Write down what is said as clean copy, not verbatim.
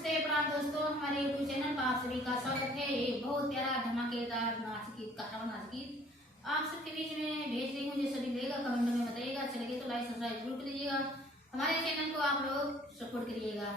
नमस्ते प्रणाम दोस्तों, हमारे यूट्यूब चैनल पर आप सभी का स्वागत है। एक बहुत प्यारा धमाकेदार नाच गीत कहावा नाच गीत आप सबके बीच में भेज रही हूँ। जो सभी लेगा कमेंट में बताइएगा, अच्छा लगे तो लाइक सब्सक्राइब जरूर करिएगा, हमारे चैनल को आप लोग सपोर्ट करिएगा।